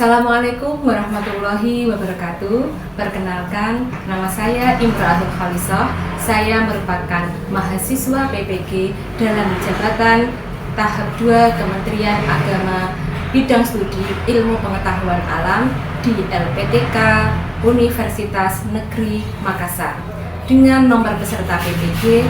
Assalamualaikum warahmatullahi wabarakatuh. Perkenalkan, nama saya Imra'atul Khalisah. Saya merupakan mahasiswa PPG dalam jabatan tahap 2 Kementerian Agama bidang studi Ilmu Pengetahuan Alam di LPTK Universitas Negeri Makassar dengan nomor peserta PPG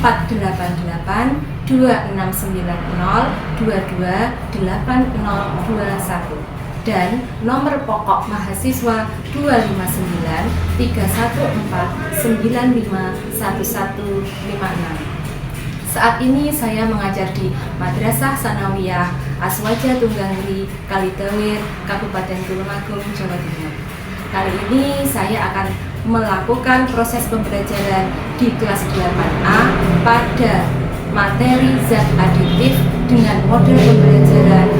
488 2690 228021 dan nomor pokok mahasiswa 259 314 95 1156. Saat ini saya mengajar di Madrasah Sanawiyah Aswaja Tunggangri, Kalitewir, Kabupaten Tulungagung, Jawa Timur. Kali ini saya akan melakukan proses pembelajaran di kelas 8A pada materi zat aditif dengan model pembelajaran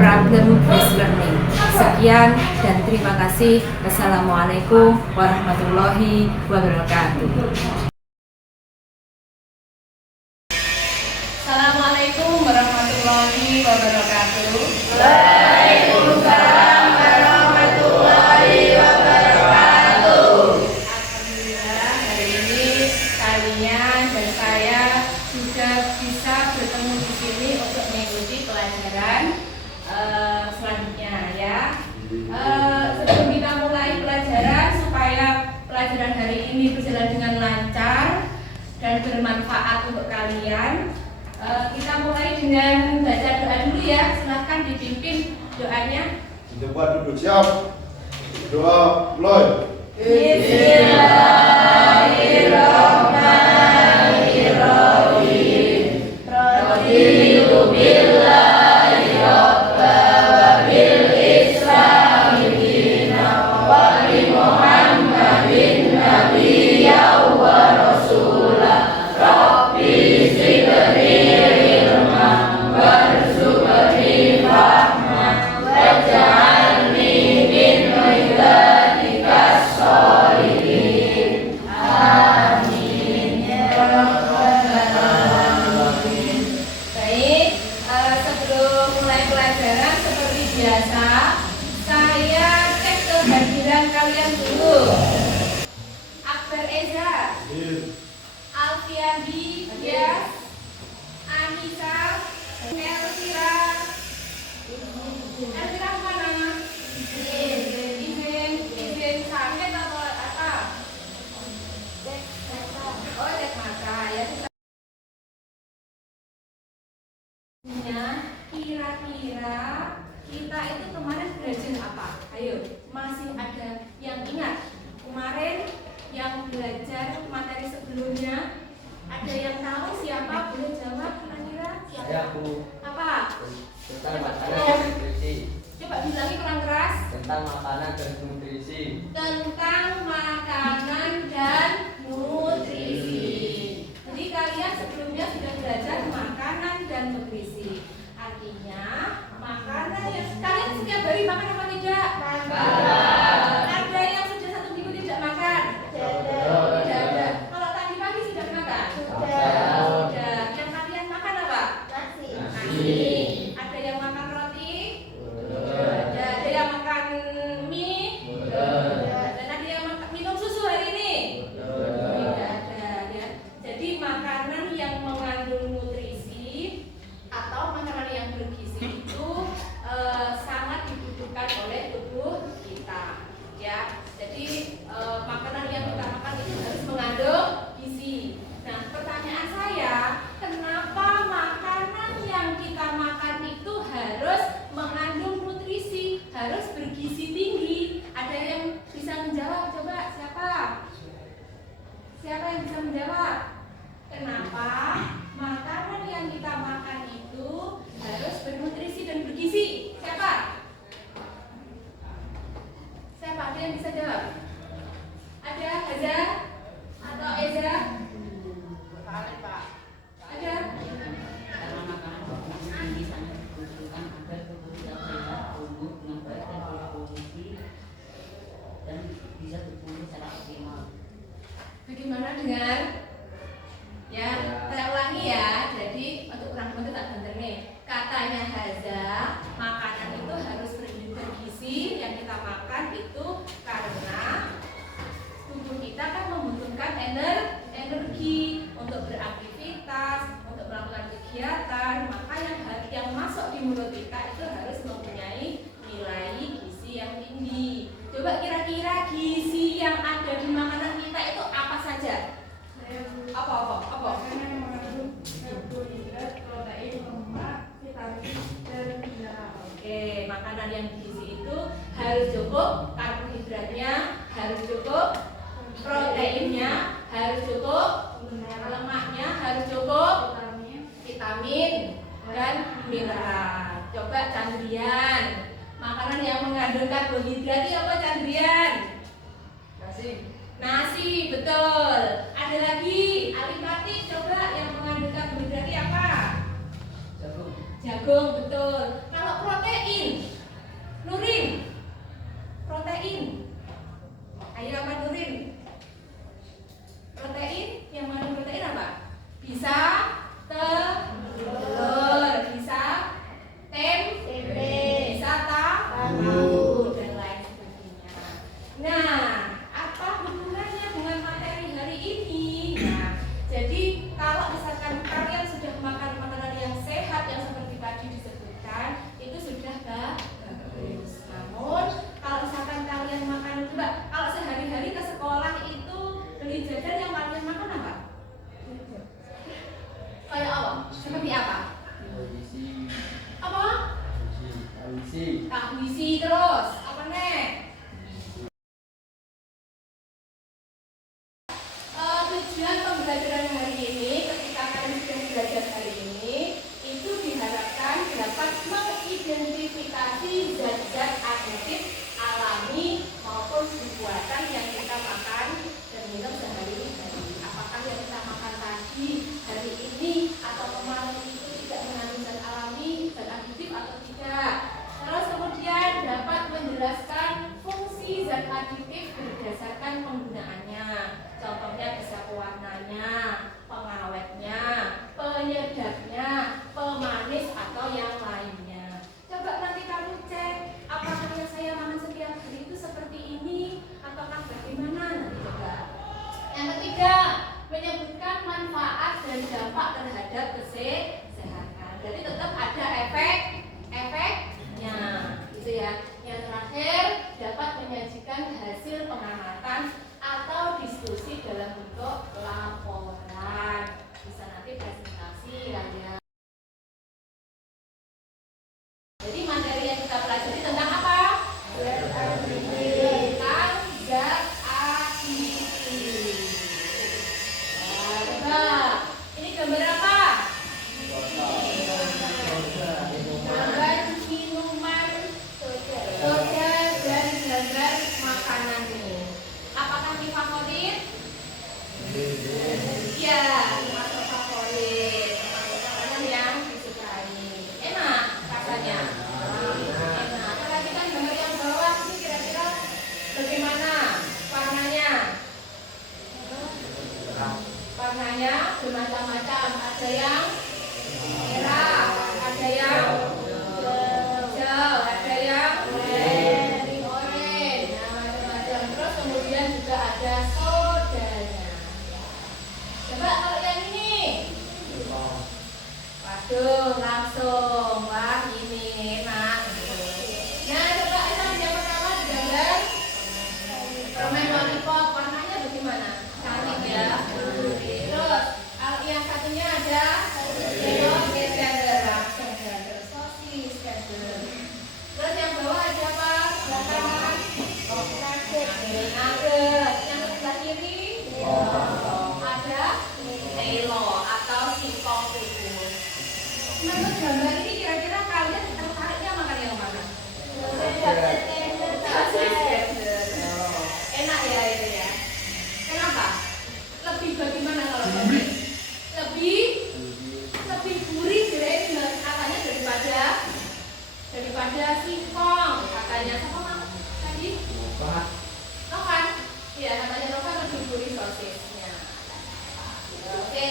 problem based learning. Sekian dan terima kasih. Wassalamualaikum warahmatullahi wabarakatuh. Assalamualaikum warahmatullahi wabarakatuh. Waalaikumsalam warahmatullahi wabarakatuh. Alhamdulillah, hari ini kalian dan saya sudah bisa bertemu di sini untuk mengikuti pelajaran selanjutnya ya. Sebelum kita mulai pelajaran, supaya pelajaran hari ini berjalan dengan lancar dan bermanfaat untuk kalian, kita mulai dengan baca doa dulu ya. Silahkan dipimpin doanya. Semua duduk siap. Doa mulai. Bismillahirrahmanirrahim. Raditu billahi rabba wa bil islami dinan wa bi Muhammadin nabiyyan wa rasulah. Rabbi zidni ilman warzuqni fahman waj'alni min ibadikas sholihin. Amin ya rabbal alamin. Baik, sebelum mulai pelajaran seperti biasa, saya cek kehadiran kalian dulu. Akbar Eza, Alfiandi, ya, Anissa, Elvira. Elvira mana? Izin sakit atau apa? Oh, cek mata ya. Kira-kira kita itu kemarin belajar apa? Ayo, masih ada yang ingat? Kemarin yang belajar materi sebelumnya, ada yang tahu siapa? Boleh jawab kira-kira? Saya Bu. Apa? Tentang makanan dan nutrisi. Coba bilangi kurang keras. Tentang makanan dan nutrisi. Tentang makanan dan nutrisi. Jadi kalian sebelumnya sudah belajar makanan dan nutrisi. Artinya makanan yang kalian setiap hari makan apa tidak? Makan. Ada yang sudah 1 minggu tidak makan? Tidak ada. Kalau tadi pagi sudah makan? Sudah. Yang kalian makan apa? Nasi. Ada yang makan roti? Ada yang makan mie? Dan ada yang minum susu hari ini? Tidak ada ya. Jadi makanan yang mengandung nutrisi atau makanan yang bergizi itu sangat dibutuhkan oleh tubuh kita ya. Jadi makanan yang kita makan itu harus mengandung gizi. Nah, pertanyaan saya, kenapa makanan yang kita makan itu harus mengandung nutrisi, harus bergizi tinggi? Ada yang bisa menjawab? Coba siapa? Siapa yang bisa menjawab? Kenapa makanan yang kita makan itu harus bernutrisi dan bergizi? Siapa? Siapa? Ada yang bisa jawab? Ada? Haza? Atau Eza? Ada? Karena makanan bergizi sangat dibutuhkan agar tubuh kita sehat, tumbuh dengan baik dan berfungsi dan bisa berfungsi secara optimal. Bagaimana dengan? Ya, saya ulangi ya. Jadi untuk kurang betul tak bener nih. Katanya Haza, makanan itu harus bergizi makanan yang bergizi itu harus cukup karbohidratnya, harus cukup proteinnya, harus cukup lemaknya, harus cukup vitamin dan mineral. Coba Chandrian, makanan yang mengandung karbohidrat itu apa Chandrian? Nasi, betul. Ada lagi, Alifati, coba yang mengandung karbohidrat itu apa? Jagung. Jagung, betul. Kalau protein, Nurin, protein. Ayo apa Nurin? Protein, yang mengandung protein apa? Bisa telur, bisa tempe, bisa tahu, dan lain sebagainya. Nah, apa hubungannya dengan materi hari ini? Nah, jadi kalau misalkan kalian sudah makan makanan yang sehat yang seperti tadi disebutkan, itu sudah bagus. Namun kalau misalkan kalian makan coba, kalau sehari-hari ke sekolah itu beli jajan yang kalian makan apa? Kayak apa? Seperti apa? Isi. Apa? Isi. Tahwisi, terus apa nih? Tujuan pembelajaran hari ini, ketika kalian sedang belajar hari ini, itu diharapkan dapat mengidentifikasi zat-zat aditif alami maupun buatan yang kita makan dan minum sehari-hari. Apakah yang kita makan tadi, hari ini, atau kemarin itu tidak mengandung zat alami, zat aditif atau tidak. Terus kemudian dapat menjelaskan fungsi zat aditif berdasarkan penggunaannya. Contohnya bisa pewarnanya, pengawetnya, penyedapnya, pemanis atau yang lainnya. Coba nanti kamu cek apakah yang saya makan setiap hari itu seperti ini ataukah bagaimana, nanti coba. Yang ketiga, menyebutkan manfaat dan dampak terhadap kesehatan. Jadi tetap ada efeknya, gitu ya. Yang terakhir, dapat menyajikan hasil pengamatan atau diskusi dalam bentuk laporan. Bisa nanti presentasi lah ya. Jadi materi yang kita pelajari tentang apa? Tentang zat aditif. Nah, coba. Ini gambar apa? Gambar minuman soda dan gambar makanan nih. Apakah ini favorit? Iya, termasuk favorit. Makanan yang disukai. Enak rasanya. Enak. Perhatikan gambar yang bawah ini kira-kira bagaimana warnanya? Warnanya bermacam-macam. Ada yang merah, ada yang hijau, ada yang orange, nah macam-macam. Terus kemudian juga ada sodanya. Coba kalau yang ini, waduh langsung, wah ini enak. Nah coba yang pertama digambar permen lollipop, warnanya bagaimana? Cantik ya. Terus kalau yang satunya ada langsung terus sosis, terus yang bawah ada apa? Belakangan nugget. Yang sebelah kiri ada telo atau singkong kukus. Menurut gambar ini kira-kira kalian tertariknya makan yang mana? Enak ya itu ya. Kenapa? Lebih bagaimana kalau lebih? Lebih gurih kira-kira katanya daripada singkong katanya. Sama tadi? Novan. Iya katanya Novan lebih gurih sosisnya. Oke.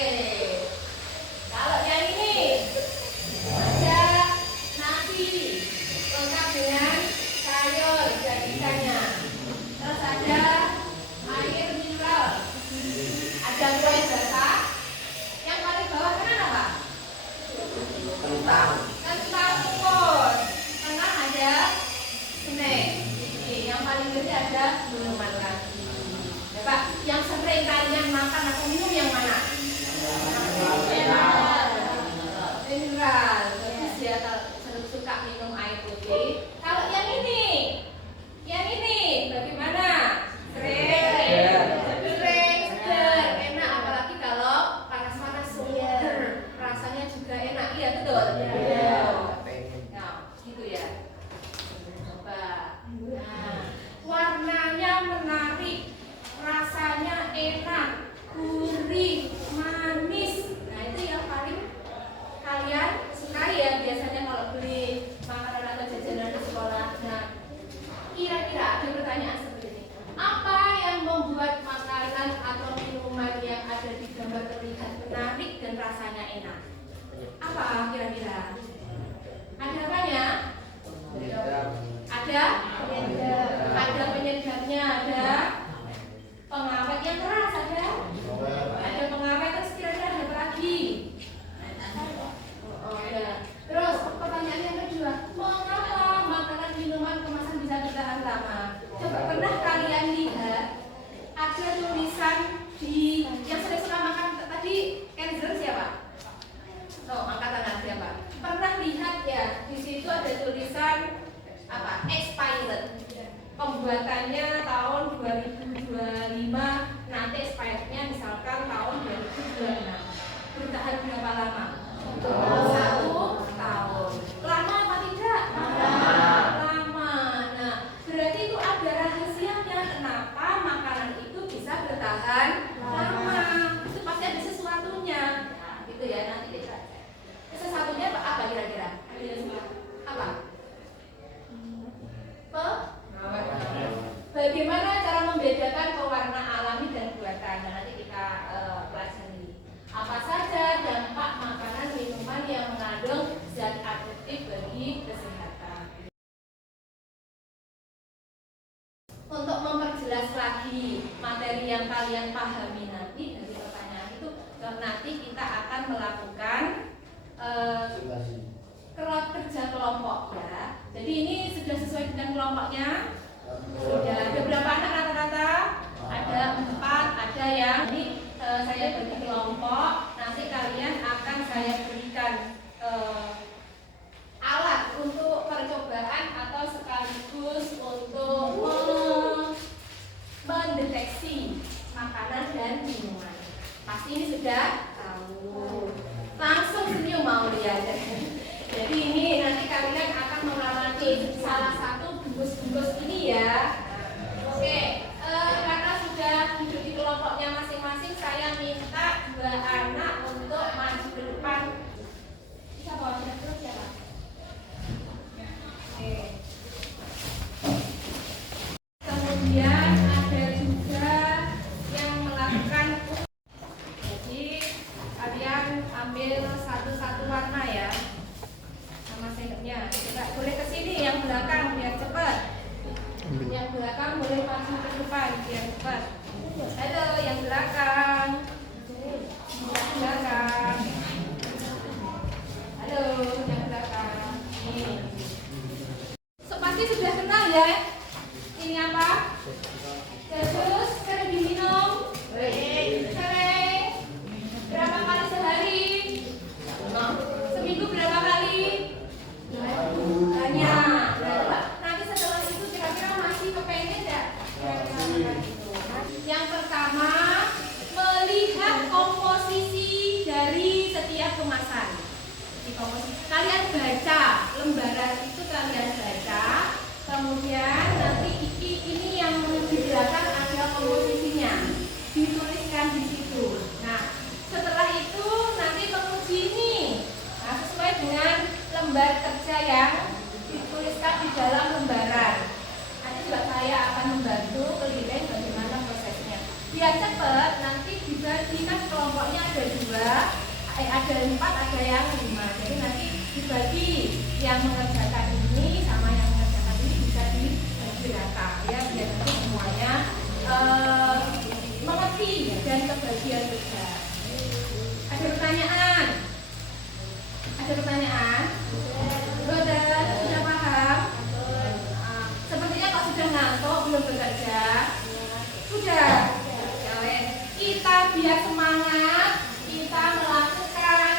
Kalau yang ini ada nasi lengkap dengan sayur dan ikannya. Terus ada air mineral. Ada kue basah. Yang paling bawah kanan apa? Kentang. Kentang kukus. Tengah ada snack. Yang paling gede ada minuman lagi. Coba yang sering kalian makan atau minum yang mana? Mineral. Bagus ya kalau suka minum air putih. Ada? Ada penyedapnya, ada pengawet yang keras, ada pengawet, terus kira-kira ada apa lagi? Oh, ya. Terus pertanyaan yang kedua, mengapa makanan minuman kemasan bisa bertahan lama? Coba pernah kalian lihat ada tulisan di yang sering makan tadi cancer siapa? Oh, angkat tangan siapa? Pernah lihat ya? Di situ ada tulisan apa? Expired. Pembuatannya tahun 2025, nanti expirednya misalkan tahun 2026. Bertahan berapa lama? 1 tahun. Lama apa tidak? Lama. Nah, berarti itu ada rahasianya kenapa makanan itu bisa bertahan lama. Itu pasti ada sesuatunya. Gitu ya, nanti kita cek. Sesuatunya apa kira-kira? Apa? Bagaimana cara membedakan pewarna alami dan buatan? Nah, nanti kita pelajari. Apa saja dampak makanan minuman yang mengandung zat aktif bagi kesehatan? Untuk memperjelas lagi materi yang kalian pahami nanti dari pertanyaan itu, nanti kita akan melakukan kerja kelompok ya. Jadi ini sudah sesuai dengan kelompoknya. Sudah ada berapa anak rata-rata? Ada 4, ada yang ini saya bagi kelompok. Nanti kalian akan saya berikan alat untuk percobaan atau sekaligus untuk mendeteksi makanan dan minuman. Pasti ini sudah tahu. Langsung senyum mau lihat. Jadi ini nanti kalian akan mengamati salah satu bungkus-bungkus ini ya. Oke, karena sudah duduk di kelompoknya masing-masing, saya minta 2 anak untuk maju ke depan. Bisa bawa terus ya Pak? Oke. Kemudian ada juga yang melakukan. Jadi kalian ambil satu-satu warna ya. Sendoknya, coba boleh ke sini yang belakang biar cepat. Yang belakang boleh maju ke depan biar cepat. Halo, yang belakang. Yang belakang. Halo, yang belakang. Ini. So, pasti sudah kenal ya. Ini apa? Terus sering diminum. Sering. Berapa kali sehari? Seminggu berapa kali? Banyak. Nanti setelah itu kira-kira masih kepengen enggak? Yang pertama, melihat komposisi dari setiap kemasan. Kalian baca lembaran itu, kalian baca. Kemudian nanti ini yang di belakang ada komposisinya, dituliskan di situ. Nah, setelah itu nanti menguji ini. Nah, sesuai dengan lembar kerja yang dituliskan di dalam lembaran. Nanti juga saya akan membantu keliling bagaimana prosesnya. Biar cepat, nanti dibagikan kelompoknya ada 2, ada 4, ada yang 5. Jadi nanti dibagi yang mengerjakan ini sama yang mengerjakan ini bisa dibagi rata ya, biar nanti semuanya mengerti dan kebagian juga. Ada pertanyaan? Ada pertanyaan? Sudah paham? Sepertinya kok sudah ngantuk, belum bekerja? Sudah? Kita biar semangat, kita melakukan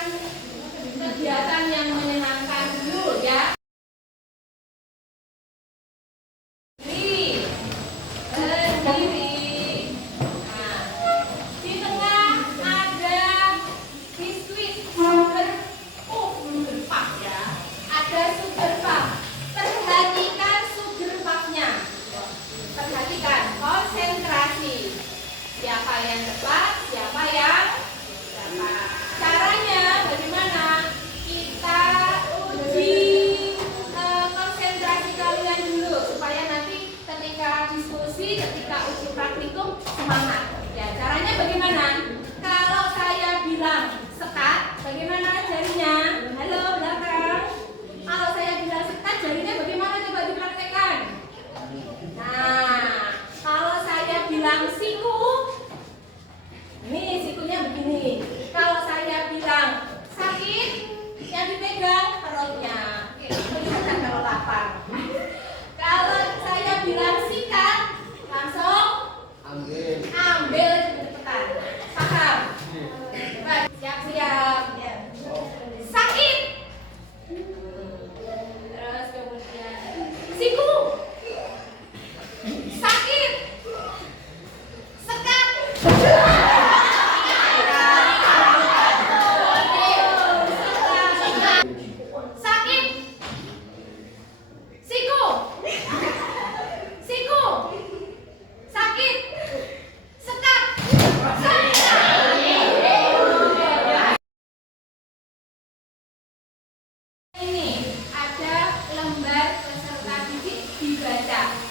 kegiatan yang menyenangkan dulu ya. Berdiri. Nah, di tengah ada biskuit sugar puff ya. Ada sugar puff. Perhatikan sugar puffnya. Perhatikan konsentrasi. Siapa yang cepat, siapa yang cepat. Caranya bagaimana? Kita uji konsentrasi kalian dulu supaya nanti ketika diskusi, ketika uji praktikum semangat. Ya, caranya bagaimana? Kalau saya bilang sekat, bagaimana jarinya? Halo belakang. Kalau saya bilang sekat, jarinya bagaimana? Coba dipraktekkan.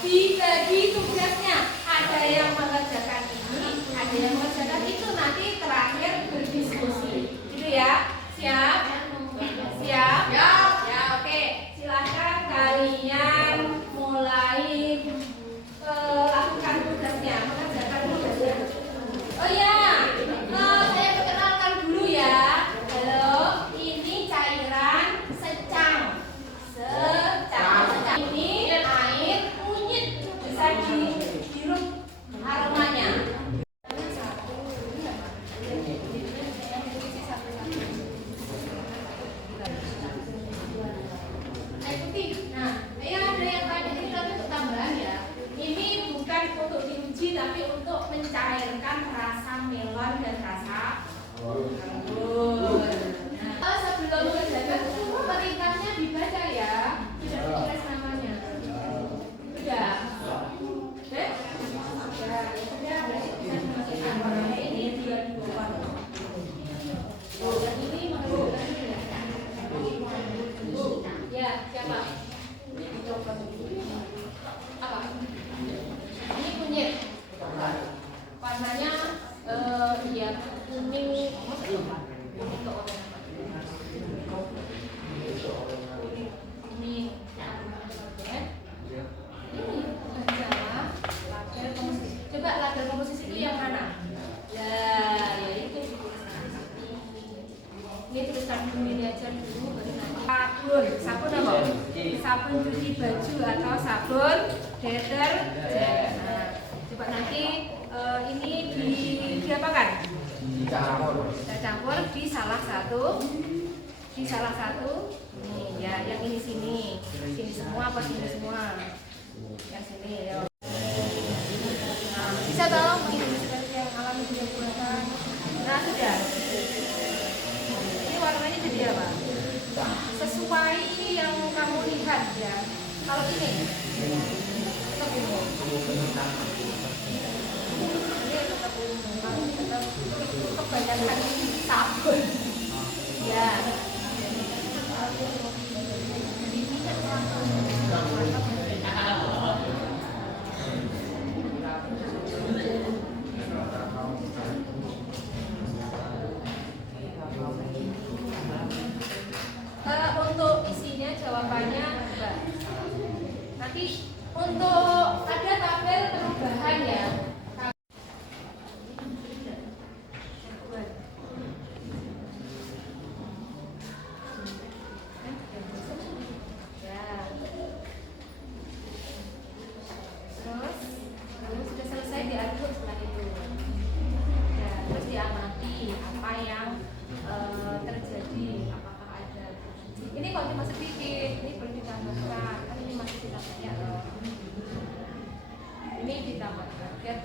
dibagi tugasnya. Ada yang mengerjakan ini, ada yang mengerjakan itu. Nanti terakhir berdiskusi. Gitu ya. Siap? Siap? Ya, oke. Silahkan kalian mulai lakukan tugasnya, mengerjakan tugasnya. Oh ya, saya perkenalkan dulu ya. Halo, ini cairan secang. Ini air kunyit, bisa dihirup aromanya. Air putih. Nah, ya ada yang tadi ini tapi untuk tambahan ya. Ini bukan untuk diuji tapi untuk mencairkan rasa melon dan rasa anggur. Nah, sebelum mengerjakan perintahnya dibaca ya. Tidak ditulis namanya. Sudah. Ya, berarti bisa dimasukkan. Warnanya ini dia di bawah. Oh, yang ini mengerjakan ya. Ya, siapa? Apa? Ini kunyit. Warnanya ya kuning. Kuning. Ini baca label komposisi. Coba label komposisi itu yang mana? Ya itu. Ini tulisan dulu ini aja dulu baru nanti. Sabun apa? Sabun cuci baju atau sabun deterjen. Nah, coba nanti ini diapakan? Kita campur di salah satu. Nih ya, yang ini sini semua apa sini semua? Yang sini ya. Nah, bisa tolong mengisi seperti yang alami sudah buatan. Nah sudah. Ini warnanya jadi apa? Sesuai yang kamu lihat ya. Kalau ini tetap ungu. Ini tetap ungu. Kalau tetap kebanyakan sabun. Ya. Untuk isinya jawabannya enggak. Nanti untuk ada tabel perubahan ya. Terus sudah selesai diaduk setelah itu. Ya, terus diamati apa yang terjadi, apakah ada. Ini kalau cuma sedikit, ini boleh ditambahkan. Kan ini masih kita banyak loh. Ini ditambahkan biar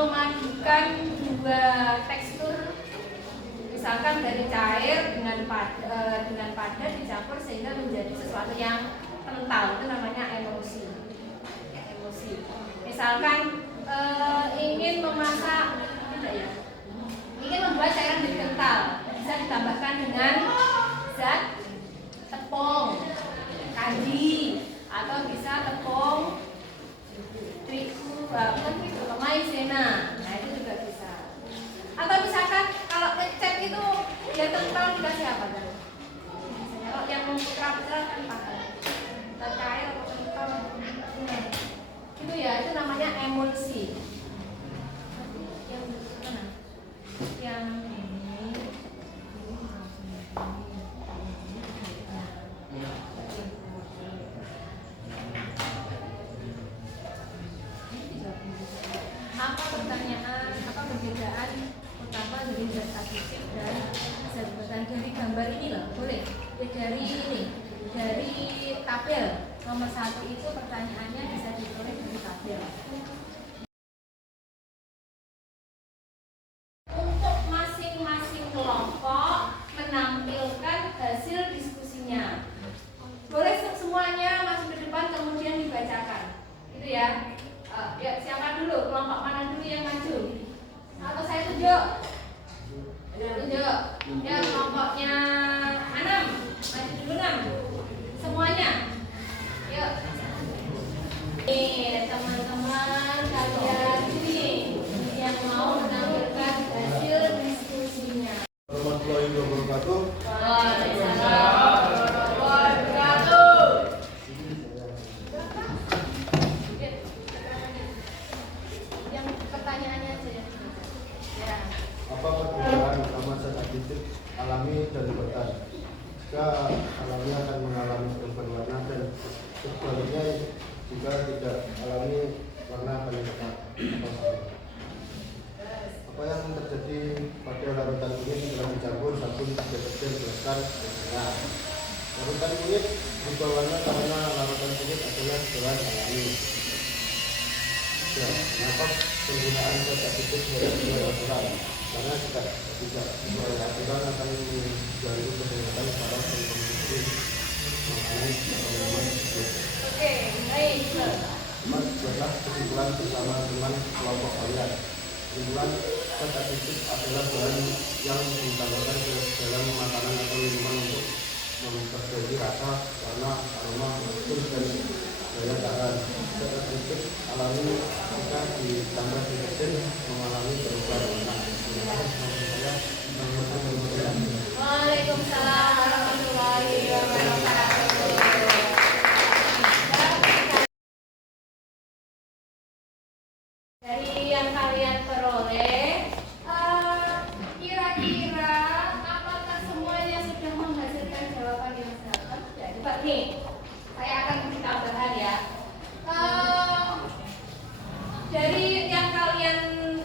memadukan dua tekstur, misalkan dari cair dengan padat dicampur sehingga menjadi sesuatu yang kental, itu namanya emulsi. Misalkan ingin memasak, tidak ya, ingin membuat cairan jadi kental, bisa ditambahkan dengan zat tepung kanji atau bisa tepung maizena. Nah itu juga bisa. Atau misalkan kalau ngecat itu dia kental dikasih apa kan? Misalnya kalau yang putra-putra kan pakai cair atau kental. Itu ya, itu namanya emulsi. Yang mana? Yang ini. Apa pertanyaan, apa perbedaan utama dari zat aditif dan zat buatan dari gambar ini loh, boleh? Ya, dari ini, dari tabel nomor 1 itu pertanyaannya bisa ditulis dari tabel. Untuk masing-masing kelompok menampilkan hasil diskusinya. Boleh semuanya masuk ke depan kemudian dibacakan, gitu ya. Ya, siapa dulu? Kelompok mana dulu yang maju? Atau saya tunjuk? Tunjuk. Ya, kelompoknya Anam. Maju dulu, Nam. Semuanya. Yuk. Nih, teman-teman kalian ini yang mau menampilkan hasil diskusinya. Warahmatullahi wabarakatuh. Waalaikumsalam warahmatullahi wabarakatuh. Yang pertanyaannya aja ya. Ya. Apa perbedaan utama zat aditif alami dan buatan? Jika alami akan mengalami perubahan warna dan sebaliknya jika tidak alami warna akan tetap atau sama. Apa yang terjadi pada larutan kunyit setelah dicampur sabun deterjen blaster biasanya? Larutan kunyit berubah warna karena larutan kunyit adalah bahan alami. Ya, kenapa penggunaan zat aditif sesuai aturan? Karena jika tidak sesuai aturan akan mengganggu kesehatan para pengkonsumsi makanan atau minuman tersebut. Oke, baik. Mas, buatlah kesimpulan bersama teman kelompok kalian. Kesimpulan zat aditif adalah bahan yang ditambahkan ke dalam makanan atau minuman untuk memperbaiki rasa, warna, aroma, tekstur, dan daya tahan. Zat aditif alami jika ditambah deterjen mengalami perubahan warna. Waalaikumsalam warahmatullahi wabarakatuh. Dari yang kalian peroleh, kira-kira apakah semuanya sudah menghasilkan jawaban yang sama? Ya, coba nih, saya akan kasih tambahan ya. Dari yang kalian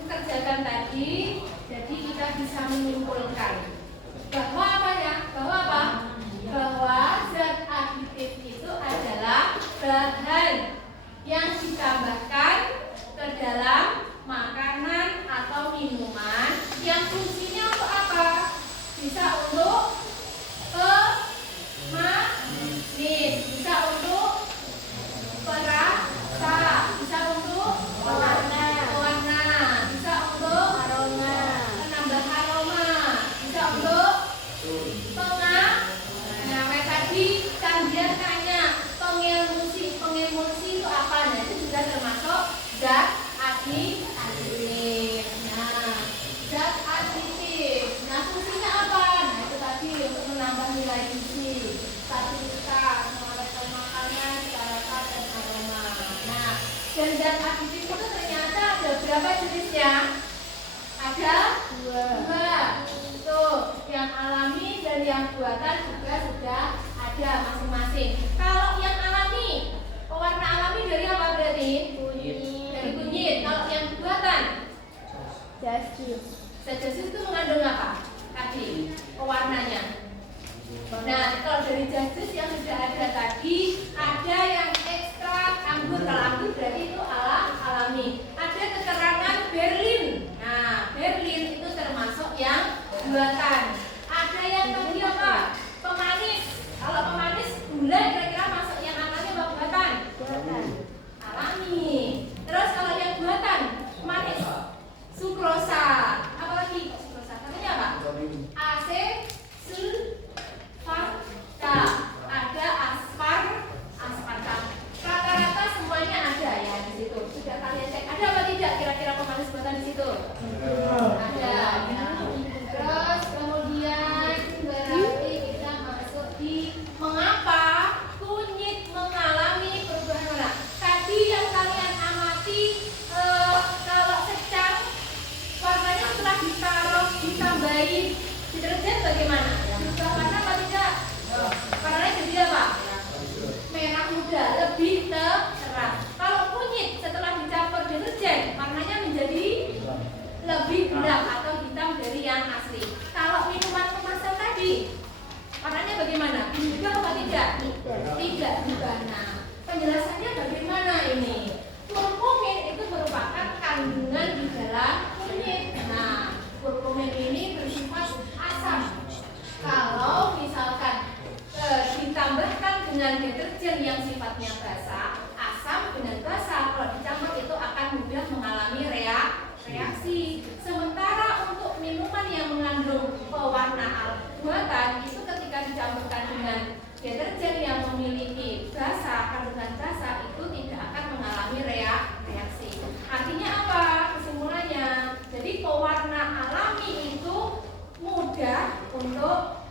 kerjakan tadi, jadi kita bisa menyimpulkan bahwa apa ya? Bahwa apa? Bahwa zat aditif itu adalah bahan yang ditambahkan ke dalam makanan atau minuman yang fungsinya untuk apa? Bisa untuk pemanis, bisa untuk perasa, bisa untuk pewarna, bisa untuk penambah aroma, bisa untuk nah tadi Kandian tanya pengemulsi itu apa? Nah itu juga termasuk zat aditif. Nah, zat aditif. Nah fungsinya apa? Nah itu tadi untuk menambah nilai gizi, stabilitas, mengawetkan makanan, cita rasa dan aroma. Nah, dan zat aditif itu ternyata ada berapa jenisnya? Ada dua. Tuh, yang alami dan yang buatan juga sudah ada masing-masing. Kalau yang alami, pewarna alami dari apa berarti? Dari kunyit. Kalau yang buatan? Jasus itu mengandung apa? Tadi, pewarnanya. Nah, kalau dari jasus yang sudah ada tadi, ada yang ekstrak anggur. Kalau anggur berarti itu alami. Ada keterangan berlin. bagaimana? Berubah warna apa tidak? Warnanya jadi apa? Merah muda, lebih cerah. Kalau kunyit setelah dicampur deterjen, warnanya menjadi lebih gelap atau hitam dari yang asli. Kalau minuman kemasan tadi, warnanya bagaimana? Berubah apa tidak? Tidak berubah. Nah, penjelasannya bagaimana ini? Kurkumin itu merupakan kandungan di dalam kunyit. Nah, kurkumin ini bersifat asam. Kalau misalkan ditambahkan dengan deterjen yang sifatnya basah, asam dengan basah kalau dicampur itu akan mudah mengalami reaksi. Sementara untuk minuman yang mengandung pewarna buatan itu ketika dicampurkan dengan deterjen yang memiliki kandungan basah itu tidak akan mengalami reaksi. Artinya apa? Kesimpulannya, jadi pewarna alami itu mudah untuk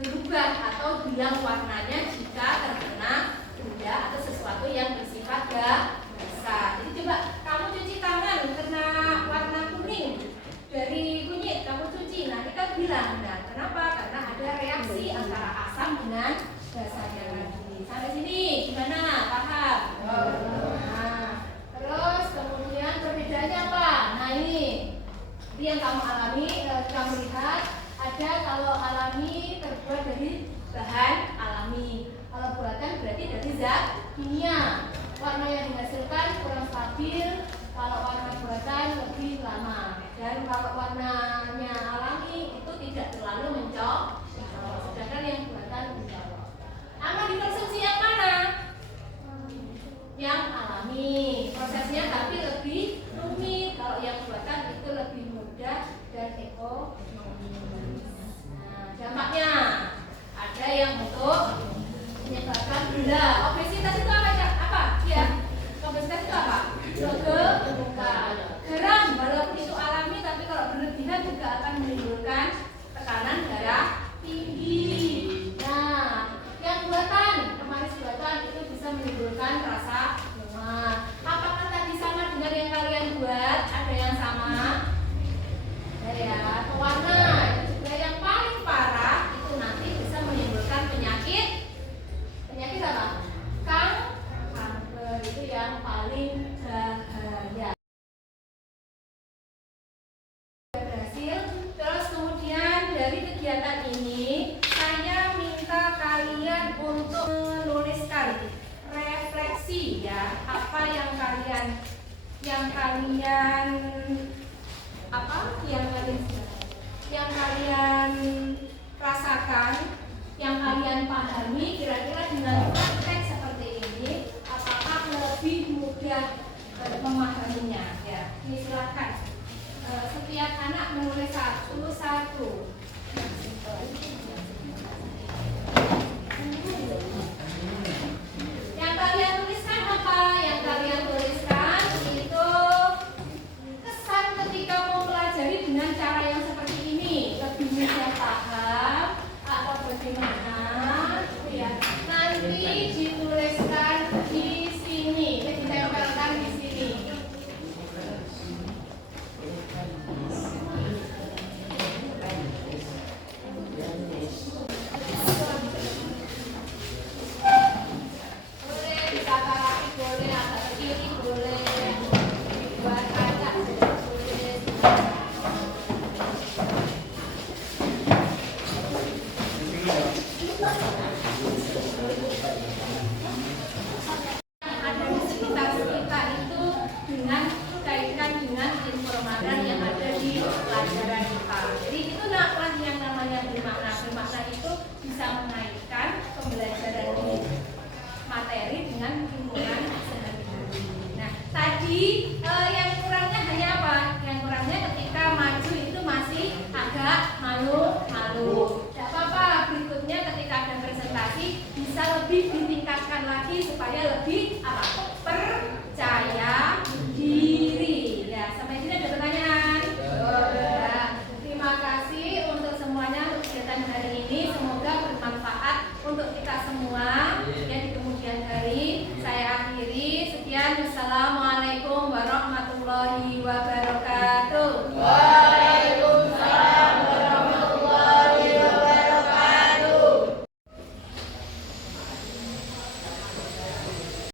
berubah atau hilang warnanya jika terkena benda atau sesuatu yang bersifat basah. Jadi coba kamu cuci tangan kena warna kuning dari kunyit, kamu cuci, nanti kan bilang. Nah, kenapa? Karena ada reaksi antara asam dengan basahnya tadi. Sampai sini gimana? Paham? Nah, terus kemudian perbedaannya apa? Nah, ini yang kamu alami, kamu lihat ada kalau alami terbuat dari bahan alami, kalau buatan berarti dari zat kimia. Warna yang dihasilkan kurang stabil, kalau warna buatan lebih lama, dan kalau warnanya alami itu tidak terlalu mencolok, sedangkan yang buatan mencolok. Aman dikonsumsi yang mana? Yang alami, prosesnya tapi lebih rumit. Kalau yang buatan itu lebih mudah dan ekonomis. Nah, dampaknya ada yang untuk menyebabkan gula. Obesitas itu apa? Ya, obesitas itu apa? Kegemukan. Garam walaupun itu alami, tapi kalau berlebihan juga akan menimbulkan tekanan darah tinggi. Nah, yang buatan, pemanis buatan itu bisa menimbulkan rasa mual. Apakah tadi sama dengan yang kalian buat? Ada yang sama? Ada ya. Pewarna itu juga yang paling parah itu nanti bisa menimbulkan penyakit apa? Kanker itu yang paling bahaya. Berhasil. Terus kemudian dari kegiatan ini saya minta kalian untuk menuliskan refleksi ya, apa yang kalian rasakan, yang kalian pahami kira-kira dengan praktek seperti ini, apakah lebih mudah memahaminya ya. Ini silakan setiap anak menulis satu-satu. Yang kalian tuliskan apa? Yang kalian tuliskan itu kesan ketika mempelajari dengan cara yang seperti ini, lebih mudah paham atau bagaimana ya. Nanti dituliskan di sini, ditempelkan di sini. Boleh ditata rapi, boleh agak ke kiri, boleh buat kaca, boleh. Ada di sekitar kita itu dengan kaitkan dengan informasi yang ada di pelajaran IPA. Jadi itulah yang namanya bermakna. Bermakna itu bisa mengaitkan pembelajaran materi dengan lingkungan sehari-hari. Nah, tadi yang kurangnya hanya apa? Yang kurangnya ketika maju itu masih agak malu-malu. Tidak apa-apa, berikutnya ketika ada presentasi bisa lebih ditingkatkan lagi supaya lebih percaya diri. Ya, sampai sini ada pertanyaan? Ya. Terima kasih untuk semuanya untuk kegiatan hari ini. Semoga bermanfaat untuk kita semua. Ya, di kemudian hari saya akhiri. Sekian, wassalamualaikum warahmatullahi wabarakatuh.